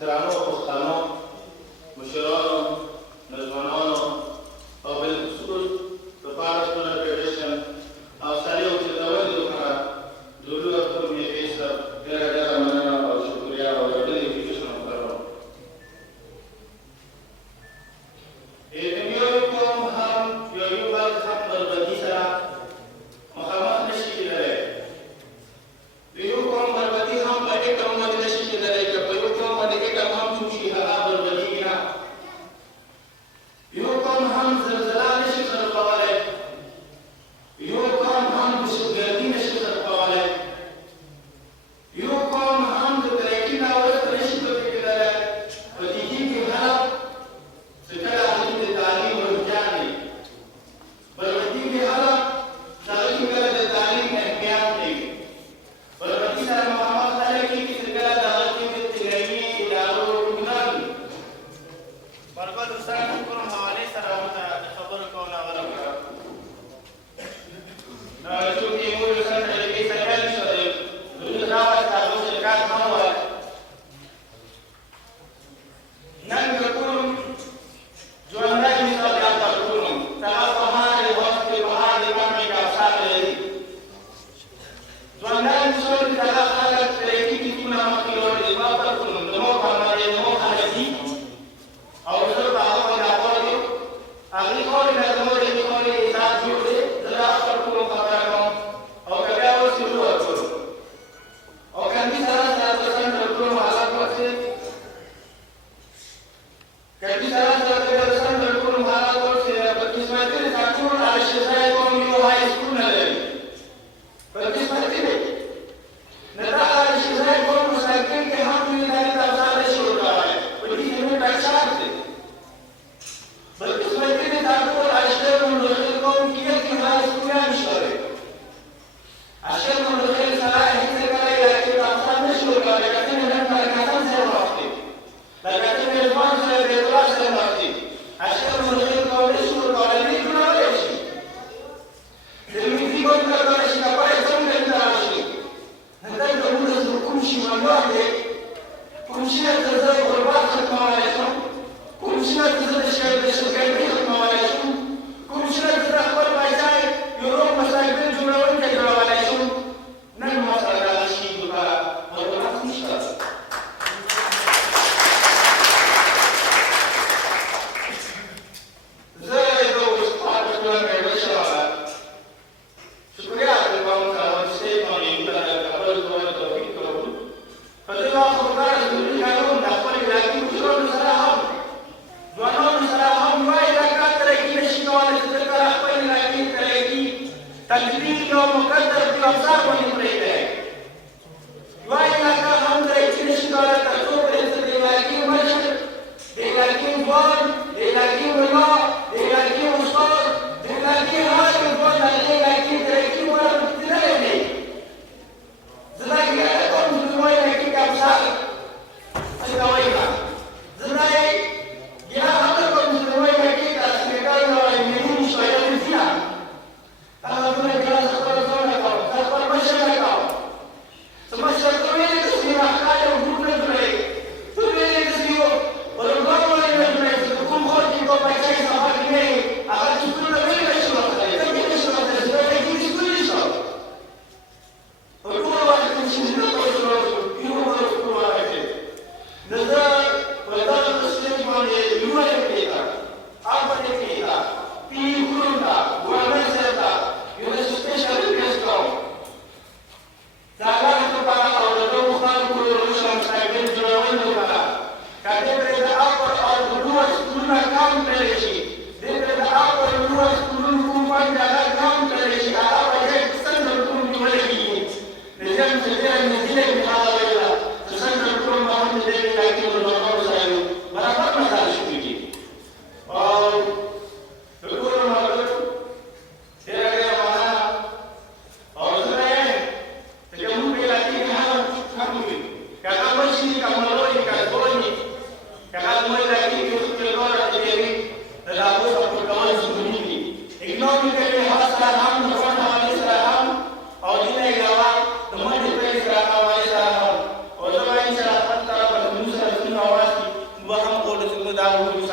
ترانو پښتنو مشرانو نظمانانو او بالخصوص د پارسونه فدرېشن او سړیو چې د ودې لپاره ضروري خپل میوې سره ډېره ډېره مننه او شکریه او د ډېرې انویټیشن ورکوم. یو قوم هم یو بل هم بربادي سره مخامخ نشي کېدلی. د یو قوم بربادي هم په هېڅ ډول باندې نشي کېدلی که په یو قوم باندې هېڅ ډول هم څوک شي هغه بربادېږي نه. یو قوم هم زلزله نشي خرابولی، یو قوم هم دهشتګردي نشي خرابولی، یو قوم هم د ترقي نه وروسته نشي پاتې کېدلی. په دې کې هدف چې کله هغوی د تعلیم روحیان وي، بربادي کې هدف چې هغوی کله د تعلیم اهمیت دی. بربادي سره مخامخ کله کېږي چې کله د هغه کې د طلایي ادارو بنیاد وي. برباد استاد کوم حوالې سره ورته د خبرو کولو غوره کړه. څوک یې مور استاد طریقې سره شو د دا وخت هغه شرکت هم وایي نن د کوم ژوندی مثال یاد درکوم هغه په هر وخت کې په هر ځای کې کار لري. ژوندی مثال چې هغه خلک طریقې کې څومره مخکې وړي ما درکوم د مور باندې د مور خلک دي او زه په هغه باندې اخبار یم هغوی خورې نه د مور یې خورې حساب جوړ دی. زه د هغه درکوم خبره کوم او که بیا اوس یې وورکړو او کندي سره سره د ځان درکوم حالات وکړي کندي سره سره د ځان درکوم حالات وکړي په قسمتي د ټول الشیزای کوم یو های سکول نه لري په قسمتي دی نه دا الشیزای کوم مساکن کې هم ویني دا د افزار شي ورکولی په دې کې موږ ډاکټر دی بل قسمتي دی دا ټول الشیزای کوم لوخیل کوم کې یو های سکولان شته عشان مدخل صلاح هيك كلا يلاقي الأطفال مش ولا لكن هم مركزان زي الوقتي لكن الفان زي الدراسة زي الوقتي عشان مدخل كولش ولا ليه ولا شيء الميزي قلت له ولا شيء كبار يسمون الدراسة هذا يقول لازم كل شيء ممنوع كل شيء تزاي غربات ختم على يسون كل شيء تزاي شيء ختم على يسون كل شيء تزاي أخبار ما يزاي يروح مساجد جمعون كجرا على يسون نحن مسألة هذا الشيء بقى غربات مشكلة. زي دو استعارة كلام البشرة شكرا على الموت والسيد مريم قبل التوفيق له فلما خبرنا سبيل كانوا نقبل لكن شلون نسراهم جوانون نسراهم وإذا كان تركي نشيط ولا تذكر أخبر لكن تركي تقدير يوم مقدر في أبصار ونبريده وإذا كان هم تركي نشيط ولا تذكر لكن مشهد لكن بول لكن ولا لكن مصطفى لكن هذا البول لكن تركي ولا تدري زلاقي أكون زلوي لكن كابسال أشتويها زلاقي يا أكون زلوي لكن كاسمكان ولا يمين شوية فيها أنا أقول لك لا تخبر زوجك تخبر مشهدك ثم الشرطوية تسمي أحكاية وجود نجمي تبني تسميه وربما ولا نجمي تكون خرجي وبيتاي سفر جميع أخذت كل بين الشرط تجد الشرط تجد كل شرط وكل واحد من شنو الشرط يوم كل واحد نظر ولا تسلم على يوم الكيتا أبدا الكيتا في كلنا ومسرتا يونس سبيشال ريسكوم Jangan itu para orang bukan urusan saya jualan juga. Karena mereka apa dua sepuluh kaum terisi, mereka apa dua sepuluh kumpulan jalan kaum terisi. Apa yang kesan berkum jual ini? Mereka sendiri menjadi masalah juga. Kesan berkum bahan menjadi lagi berdoa saya. Berapa masalah seperti? Berkurang masalah. Kira-kira mana? Kalau masih kamu lori kalau ni, kalau mulai lagi kita keluar dari ini, lalu aku kawan sembunyi. Ekonomi kita hasil ham, orang hasil ham, awalnya ialah teman kita hasil ham, الله